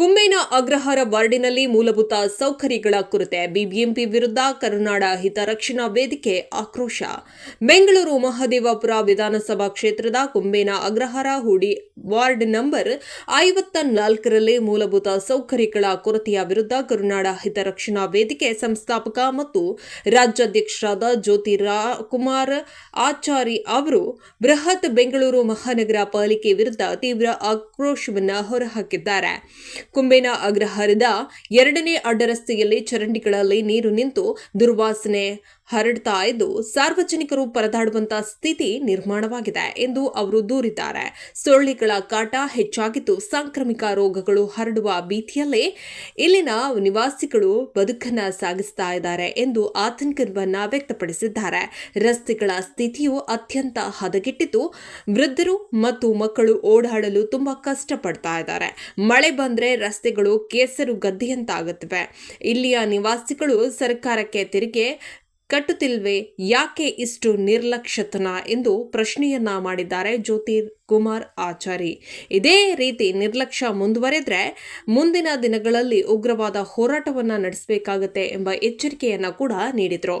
ಕುಂಬೇನ ಅಗ್ರಹಾರ ವಾರ್ಡಿನಲ್ಲಿ ಮೂಲಭೂತ ಸೌಕರ್ಯಗಳ ಕೊರತೆ, ಬಿಬಿಎಂಪಿ ವಿರುದ್ಧ ಕರುನಾಡ ಹಿತರಕ್ಷಣಾ ವೇದಿಕೆ ಆಕ್ರೋಶ. ಬೆಂಗಳೂರು ಮಹದೇವಪುರ ವಿಧಾನಸಭಾ ಕ್ಷೇತ್ರದ ಕುಂಬೇನ ಅಗ್ರಹಾರ ಹೂಡಿ ವಾರ್ಡ್ ನಂಬರ್ ಐವತ್ತ ನಾಲ್ಕರಲ್ಲಿ ಮೂಲಭೂತ ಸೌಕರ್ಯಗಳ ಕೊರತೆಯ ವಿರುದ್ಧ ಕರುನಾಡ ಹಿತರಕ್ಷಣಾ ವೇದಿಕೆ ಸಂಸ್ಥಾಪಕ ಮತ್ತು ರಾಜ್ಯಾಧ್ಯಕ್ಷರಾದ ಜ್ಯೋತಿರಾ ಕುಮಾರ್ ಆಚಾರಿ ಅವರು ಬೃಹತ್ ಬೆಂಗಳೂರು ಮಹಾನಗರ ಪಾಲಿಕೆ ವಿರುದ್ಧ ತೀವ್ರ ಆಕ್ರೋಶವನ್ನು ಹೊರಹಾಕಿದ್ದಾರೆ. ಕುಂಬೇನ ಅಗ್ರಹಾರದ ಎರಡನೇ ಅಡ್ಡರಸ್ತೆಯಲ್ಲಿ ಚರಂಡಿಗಳಲ್ಲಿ ನೀರು ನಿಂತು ದುರ್ವಾಸನೆ ಹರಡ್ತಾ ಇದ್ದು ಸಾರ್ವಜನಿಕರು ಪರದಾಡುವಂತಹ ಸ್ಥಿತಿ ನಿರ್ಮಾಣವಾಗಿದೆ ಎಂದು ಅವರು ದೂರಿದ್ದಾರೆ. ಸೊಳ್ಳೆಗಳ ಕಾಟ ಹೆಚ್ಚಾಗಿದ್ದು ಸಾಂಕ್ರಾಮಿಕ ರೋಗಗಳು ಹರಡುವ ಭೀತಿಯಲ್ಲೇ ಇಲ್ಲಿನ ನಿವಾಸಿಗಳು ಬದುಕನ್ನ ಸಾಗಿಸ್ತಾ ಇದ್ದಾರೆ ಎಂದು ಆತಂಕವನ್ನ ವ್ಯಕ್ತಪಡಿಸಿದ್ದಾರೆ. ರಸ್ತೆಗಳ ಸ್ಥಿತಿಯು ಅತ್ಯಂತ ಹದಗೆಟ್ಟಿದ್ದು ವೃದ್ಧರು ಮತ್ತು ಮಕ್ಕಳು ಓಡಾಡಲು ತುಂಬಾ ಕಷ್ಟಪಡ್ತಾ ಇದ್ದಾರೆ. ಮಳೆ ಬಂದ್ರೆ ರಸ್ತೆಗಳು ಕೇಸರು ಗದ್ದೆಯಂತಾಗುತ್ತವೆ. ಇಲ್ಲಿಯ ನಿವಾಸಿಗಳು ಸರ್ಕಾರಕ್ಕೆ ತೆರಿಗೆ ಕಟ್ಟುತ್ತಿಲ್ವೇ ಯಾಕೆ ಇಷ್ಟು ನಿರ್ಲಕ್ಷ್ಯತನ ಎಂದು ಪ್ರಶ್ನೆಯನ್ನ ಮಾಡಿದ್ದಾರೆ ಜ್ಯೋತಿ ಕುಮಾರ್ ಆಚಾರಿ. ಇದೇ ರೀತಿ ನಿರ್ಲಕ್ಷ್ಯ ಮುಂದುವರೆದ್ರೆ ಮುಂದಿನ ದಿನಗಳಲ್ಲಿ ಉಗ್ರವಾದ ಹೋರಾಟವನ್ನ ನಡೆಸಬೇಕಾಗತ್ತೆ ಎಂಬ ಎಚ್ಚರಿಕೆಯನ್ನ ಕೂಡ ನೀಡಿದ್ರು.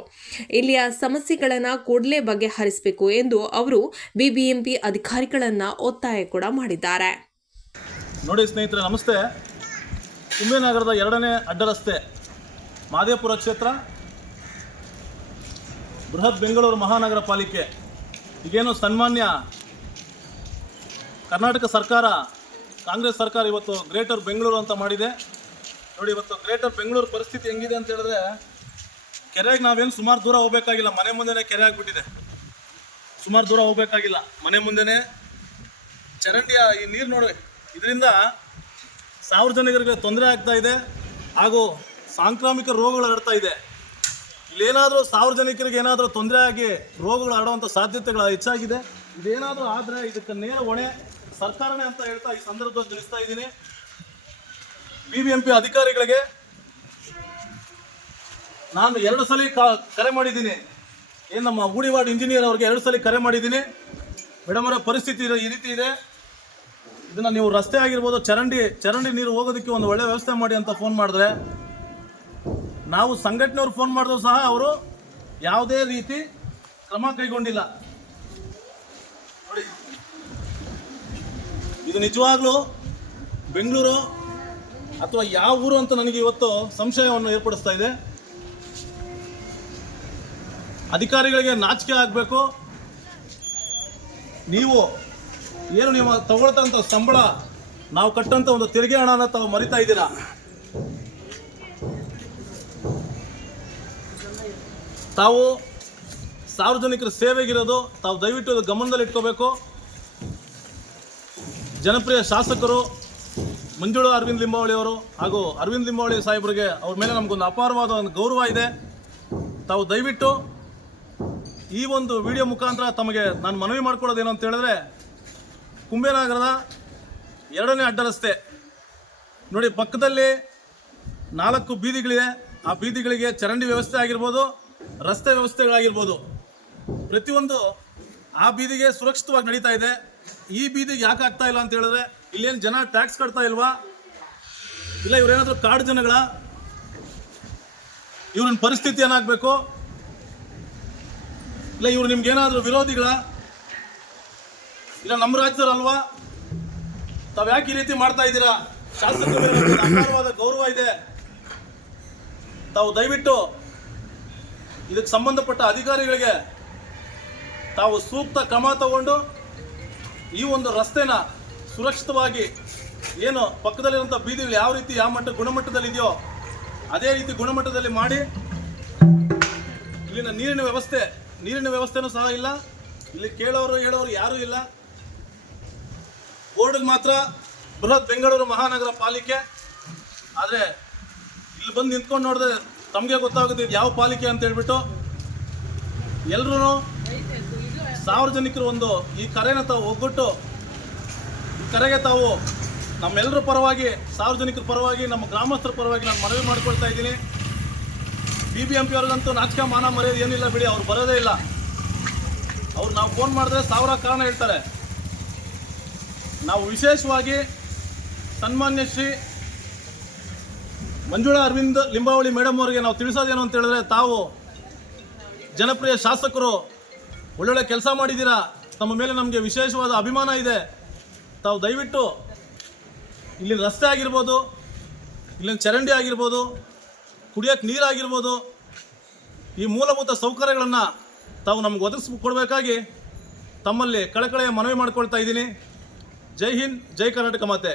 ಇಲ್ಲಿಯ ಸಮಸ್ಯೆಗಳನ್ನ ಕೂಡಲೇ ಬಗೆಹರಿಸಬೇಕು ಎಂದು ಅವರು ಬಿಬಿಎಂಪಿ ಅಧಿಕಾರಿಗಳನ್ನ ಒತ್ತಾಯ ಕೂಡ ಮಾಡಿದ್ದಾರೆ. ನೋಡಿ ಸ್ನೇಹಿತರೆ, ನಮಸ್ತೆ. ಕುಂಬೆನಗರದ ಎರಡನೇ ಅಡ್ಡರಸ್ತೆ, ಮಾದೇಪುರ ಕ್ಷೇತ್ರ ಬೃಹತ್ ಬೆಂಗಳೂರು ಮಹಾನಗರ ಪಾಲಿಕೆ. ಈಗೇನು ಸನ್ಮಾನ್ಯ ಕರ್ನಾಟಕ ಸರ್ಕಾರ, ಕಾಂಗ್ರೆಸ್ ಸರ್ಕಾರ ಇವತ್ತು ಗ್ರೇಟರ್ ಬೆಂಗಳೂರು ಅಂತ ಮಾಡಿದೆ. ನೋಡಿ, ಇವತ್ತು ಗ್ರೇಟರ್ ಬೆಂಗಳೂರು ಪರಿಸ್ಥಿತಿ ಹೆಂಗಿದೆ ಅಂತ ಹೇಳಿದ್ರೆ ಕೆರೆಗೆ ನಾವೇನು ಸುಮಾರು ದೂರ ಹೋಗಬೇಕಾಗಿಲ್ಲ. ಮನೆ ಮುಂದೆನೇ ಕೆರೆ ಆಗಿಬಿಟ್ಟಿದೆ. ಸುಮಾರು ದೂರ ಹೋಗಬೇಕಾಗಿಲ್ಲ. ಮನೆ ಮುಂದೆನೇ ಚರಂಡಿಯ ಈ ನೀರು ನೋಡಿ ಇದರಿಂದ ಸಾರ್ವಜನಿಕರಿಗೆ ತೊಂದರೆ ಆಗ್ತಾ ಇದೆ. ಹಾಗೂ ಸಾಂಕ್ರಾಮಿಕ ರೋಗಗಳು ಹರಡ್ತಾ ಇದೆ. ಇಲ್ಲೇನಾದರೂ ಸಾರ್ವಜನಿಕರಿಗೆ ಏನಾದರೂ ತೊಂದರೆ ಆಗಿ ರೋಗಗಳು ಹರಡುವಂಥ ಸಾಧ್ಯತೆಗಳು ಹೆಚ್ಚಾಗಿದೆ. ಇದೇನಾದರೂ ಆದರೆ ಇದಕ್ಕೆ ನೇರ ಹೊಣೆ ಸರ್ಕಾರನೇ ಅಂತ ಹೇಳ್ತಾ ಈ ಸಂದರ್ಭದಲ್ಲಿ ತಿಳಿಸ್ತಾ ಇದ್ದೀನಿ. ಬಿ ಬಿ ಎಂ ಪಿ ಅಧಿಕಾರಿಗಳಿಗೆ ನಾನು ಎರಡು ಸಲ ಕರೆ ಮಾಡಿದ್ದೀನಿ. ಏನು ನಮ್ಮ ಗೂಡಿವಾಡ್ ಇಂಜಿನಿಯರ್ ಅವ್ರಿಗೆ ಎರಡು ಸಲ ಕರೆ ಮಾಡಿದ್ದೀನಿ. ಮೇಡಮ್ ಅವರ ಪರಿಸ್ಥಿತಿ ಈ ರೀತಿ ಇದೆ. ಇದನ್ನು ನೀವು ರಸ್ತೆ ಆಗಿರ್ಬೋದು, ಚರಂಡಿ ಚರಂಡಿ ನೀರು ಹೋಗೋದಕ್ಕೆ ಒಂದು ಒಳ್ಳೆ ವ್ಯವಸ್ಥೆ ಮಾಡಿ ಅಂತ ಫೋನ್ ಮಾಡಿದ್ರೆ ನಾವು ಸಂಘಟನೆಯವ್ರು ಫೋನ್ ಮಾಡಿದ್ರು ಸಹ ಅವರು ಯಾವುದೇ ರೀತಿ ಕ್ರಮ ಕೈಗೊಂಡಿಲ್ಲ. ನೋಡಿ. ಇದು ನಿಜವಾಗ್ಲೂ ಬೆಂಗಳೂರು ಅಥವಾ ಯಾವ ಊರು ಅಂತ ನನಗೆ ಇವತ್ತು ಸಂಶಯವನ್ನು ಏರ್ಪಡಿಸ್ತಾ ಇದೆ. ಅಧಿಕಾರಿಗಳಿಗೆ ನಾಚಿಕೆ ಆಗಬೇಕು. ನೀವು ಏನು ನೀವು ತಗೊಳ್ತಂಥ ಸಂಬಳ ನಾವು ಕಟ್ಟಂತ ಒಂದು ತೆರಿಗೆ ಹಣನ ತಾವು ಮರಿತಾ ಇದ್ದೀರಾ? ತಾವು ಸಾರ್ವಜನಿಕರ ಸೇವೆಗಿರೋದು, ತಾವು ದಯವಿಟ್ಟು ಅದು ಗಮನದಲ್ಲಿ ಇಟ್ಕೋಬೇಕು. ಜನಪ್ರಿಯ ಶಾಸಕರು ಮಂಜುಳು ಅರವಿಂದ್ ಲಿಂಬಾವಳಿ ಅವರು ಹಾಗೂ ಅರವಿಂದ್ ಲಿಂಬಾವಳಿ ಸಾಹೇಬರಿಗೆ ಅವ್ರ ಮೇಲೆ ನಮಗೊಂದು ಅಪಾರವಾದ ಒಂದು ಗೌರವ ಇದೆ. ತಾವು ದಯವಿಟ್ಟು ಈ ಒಂದು ವಿಡಿಯೋ ಮುಖಾಂತರ ತಮಗೆ ನಾನು ಮನವಿ ಮಾಡ್ಕೊಳ್ಳೋದೇನು ಅಂತ ಹೇಳಿದ್ರೆ ಕುಂಬೇನಗರದ ಎರಡನೇ ಅಡ್ಡ ರಸ್ತೆ. ನೋಡಿ, ಪಕ್ಕದಲ್ಲಿ ನಾಲ್ಕು ಬೀದಿಗಳಿದೆ. ಆ ಬೀದಿಗಳಿಗೆ ಚರಂಡಿ ವ್ಯವಸ್ಥೆ ಆಗಿರ್ಬೋದು ರಸ್ತೆ ವ್ಯವಸ್ಥೆಗಳಾಗಿರ್ಬೋದು. ಪ್ರತಿಯೊಂದು ಆ ಬೀದಿಗೆ ಸುರಕ್ಷಿತವಾಗಿ ನಡೀತಾ ಇದೆ. ಈ ಬೀದಿಗೆ ಯಾಕೆ ಆಗ್ತಾ ಇಲ್ಲ ಅಂತ ಹೇಳಿದ್ರೆ, ಇಲ್ಲೇನು ಜನ ಟ್ಯಾಕ್ಸ್ ಕಟ್ತಾ ಇಲ್ವಾ? ಇಲ್ಲ ಇವರೇನಾದರೂ ಕಾಡು ಜನಗಳ? ಇವ್ರನ್ನ ಪರಿಸ್ಥಿತಿ ಏನಾಗಬೇಕು? ಇಲ್ಲ ಇವ್ರು ನಿಮ್ಗೇನಾದರೂ ವಿರೋಧಿಗಳ? ಇಲ್ಲ ನಮ್ಮ ರಾಜ್ಯದವ್ರಲ್ವಾ ತಾವು ಯಾಕೆ ಈ ರೀತಿ ಮಾಡ್ತಾ ಇದ್ದೀರಾ? ಶಾಸಕರ ಗೌರವ ಇದೆ. ತಾವು ದಯವಿಟ್ಟು ಇದಕ್ಕೆ ಸಂಬಂಧಪಟ್ಟ ಅಧಿಕಾರಿಗಳಿಗೆ ತಾವು ಸೂಕ್ತ ಕ್ರಮ ತಗೊಂಡು ಈ ಒಂದು ರಸ್ತೆನ ಸುರಕ್ಷಿತವಾಗಿ ಏನು ಪಕ್ಕದಲ್ಲಿರುವಂಥ ಬೀದಿಗಳು ಯಾವ ರೀತಿ ಯಾವ ಮಟ್ಟ ಗುಣಮಟ್ಟದಲ್ಲಿ ಇದೆಯೋ ಅದೇ ರೀತಿ ಗುಣಮಟ್ಟದಲ್ಲಿ ಮಾಡಿ ಇಲ್ಲಿನ ನೀರಿನ ವ್ಯವಸ್ಥೆ, ನೀರಿನ ವ್ಯವಸ್ಥೆನೂ ಸಹ ಇಲ್ಲ. ಇಲ್ಲಿ ಕೇಳೋರು, ಹೇಳೋರು ಯಾರೂ ಇಲ್ಲ. ಬೋರ್ಡ್ಗೆ ಮಾತ್ರ ಬೃಹತ್ ಬೆಂಗಳೂರು ಮಹಾನಗರ ಪಾಲಿಕೆ. ಆದರೆ ಇಲ್ಲಿ ಬಂದು ನಿಂತ್ಕೊಂಡು ನೋಡಿದ್ರೆ ತಮಗೆ ಗೊತ್ತಾಗುತ್ತೆ ಇದು ಯಾವ ಪಾಲಿಕೆ ಅಂತ ಹೇಳ್ಬಿಟ್ಟು. ಎಲ್ಲರೂ ಸಾರ್ವಜನಿಕರು ಒಂದು ಈ ಕರೆನ ತಾವು ಒಗ್ಗಟ್ಟು, ಈ ಕರೆಗೆ ತಾವು ನಮ್ಮೆಲ್ಲರ ಪರವಾಗಿ ಸಾರ್ವಜನಿಕರ ಪರವಾಗಿ, ನಮ್ಮ ಗ್ರಾಮಸ್ಥರ ಪರವಾಗಿ ನಾನು ಮನವಿ ಮಾಡ್ಕೊಳ್ತಾ ಇದ್ದೀನಿ. ಬಿ ಬಿ ಎಂ ಪಿ ಅವ್ರಿಗಂತೂ ನಾಚಿಕೆ ಮಾನ ಮರ್ಯಾದೆ ಏನಿಲ್ಲ ಬಿಡಿ, ಅವ್ರು ಬರೋದೇ ಇಲ್ಲ. ಅವ್ರು ನಾವು ಫೋನ್ ಮಾಡಿದ್ರೆ ಸಾವಿರ ಕಾರಣ ಹೇಳ್ತಾರೆ. ನಾವು ವಿಶೇಷವಾಗಿ ಸನ್ಮಾನ್ಯ ಶ್ರೀ ಮಂಜುಳಾ ಅರವಿಂದ್ ಲಿಂಬಾವಳಿ ಮೇಡಮ್ ಅವರಿಗೆ ನಾವು ತಿಳಿಸೋದೇನು ಅಂತ ಹೇಳಿದ್ರೆ ತಾವು ಜನಪ್ರಿಯ ಶಾಸಕರು ಒಳ್ಳೊಳ್ಳೆ ಕೆಲಸ ಮಾಡಿದ್ದೀರಾ? ತಮ್ಮ ಮೇಲೆ ನಮಗೆ ವಿಶೇಷವಾದ ಅಭಿಮಾನ ಇದೆ. ತಾವು ದಯವಿಟ್ಟು ಇಲ್ಲಿನ ರಸ್ತೆ ಆಗಿರ್ಬೋದು, ಇಲ್ಲಿನ ಚರಂಡಿ ಆಗಿರ್ಬೋದು ಕುಡಿಯೋಕ್ಕೆ ನೀರಾಗಿರ್ಬೋದು, ಈ ಮೂಲಭೂತ ಸೌಕರ್ಯಗಳನ್ನು ತಾವು ನಮ್ಗೆ ಒದಗಿಸ್ಕೊಡ್ಬೇಕಾಗಿ ತಮ್ಮಲ್ಲಿ ಕಳಕಳೆಯ ಮನವಿ ಮಾಡ್ಕೊಳ್ತಾ ಇದ್ದೀನಿ. ಜೈ ಹಿಂದ್, ಜೈ ಕರ್ನಾಟಕ ಮಾತೆ.